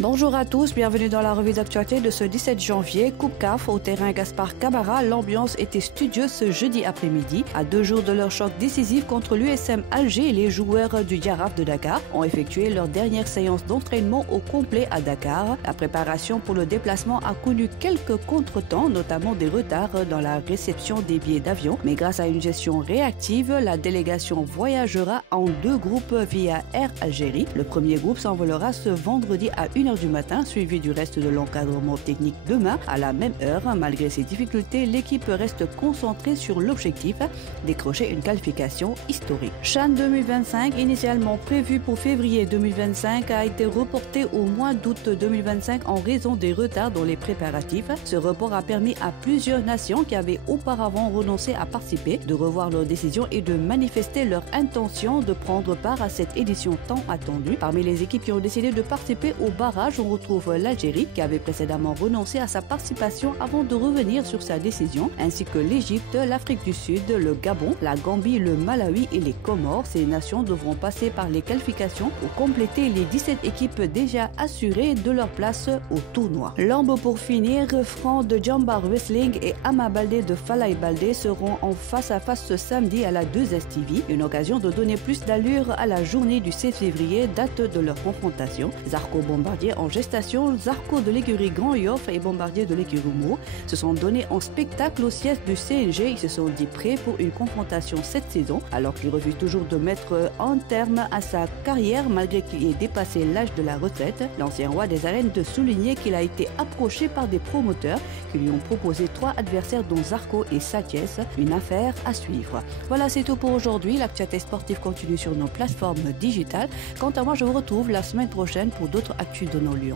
Bonjour à tous, bienvenue dans la revue d'actualité de ce 17 janvier. Coupe CAF au terrain Gaspard Camara. L'ambiance était studieuse ce jeudi après-midi. À 2 jours de leur choc décisif contre l'USM Alger, les joueurs du Yaraf de Dakar ont effectué leur dernière séance d'entraînement au complet à Dakar. La préparation pour le déplacement a connu quelques contretemps, notamment des retards dans la réception des billets d'avion. Mais grâce à une gestion réactive, la délégation voyagera en 2 groupes via Air Algérie. Le premier groupe s'envolera ce vendredi à 1h du matin, suivi du reste de l'encadrement technique demain à la même heure. Malgré ces difficultés, l'équipe reste concentrée sur l'objectif, décrocher une qualification historique. CHAN 2025, initialement prévu pour février 2025, a été reporté au mois d'août 2025 en raison des retards dans les préparatifs. Ce report a permis à plusieurs nations qui avaient auparavant renoncé à participer de revoir leurs décisions et de manifester leur intention de prendre part à cette édition tant attendue. Parmi les équipes qui ont décidé de participer au barrage, on retrouve l'Algérie qui avait précédemment renoncé à sa participation avant de revenir sur sa décision, ainsi que l'Égypte, l'Afrique du Sud, le Gabon, la Gambie, le Malawi et les Comores. Ces nations devront passer par les qualifications pour compléter les 17 équipes déjà assurées de leur place au tournoi. Lambeau pour finir, Franc de Jambar Wrestling et Ama Baldé de Falaye Baldé seront en face à face ce samedi à la 2S TV, une occasion de donner plus d'allure à la journée du 16 février, date de leur confrontation. Zarko Bombardier en gestation, Zarko de l'écurie Grand Yoff et Bombardier de l'écurie Mour se sont donnés en spectacle au siège du CNG. Ils se sont dit prêts pour une confrontation cette saison, alors qu'il refuse toujours de mettre un terme à sa carrière malgré qu'il ait dépassé l'âge de la retraite. L'ancien roi des arènes de souligner qu'il a été approché par des promoteurs qui lui ont proposé 3 adversaires dont Zarko et Satiès, une affaire à suivre. Voilà, c'est tout pour aujourd'hui. L'actualité sportive continue sur nos plateformes digitales. Quant à moi, je vous retrouve la semaine prochaine pour d'autres actus de nos lions.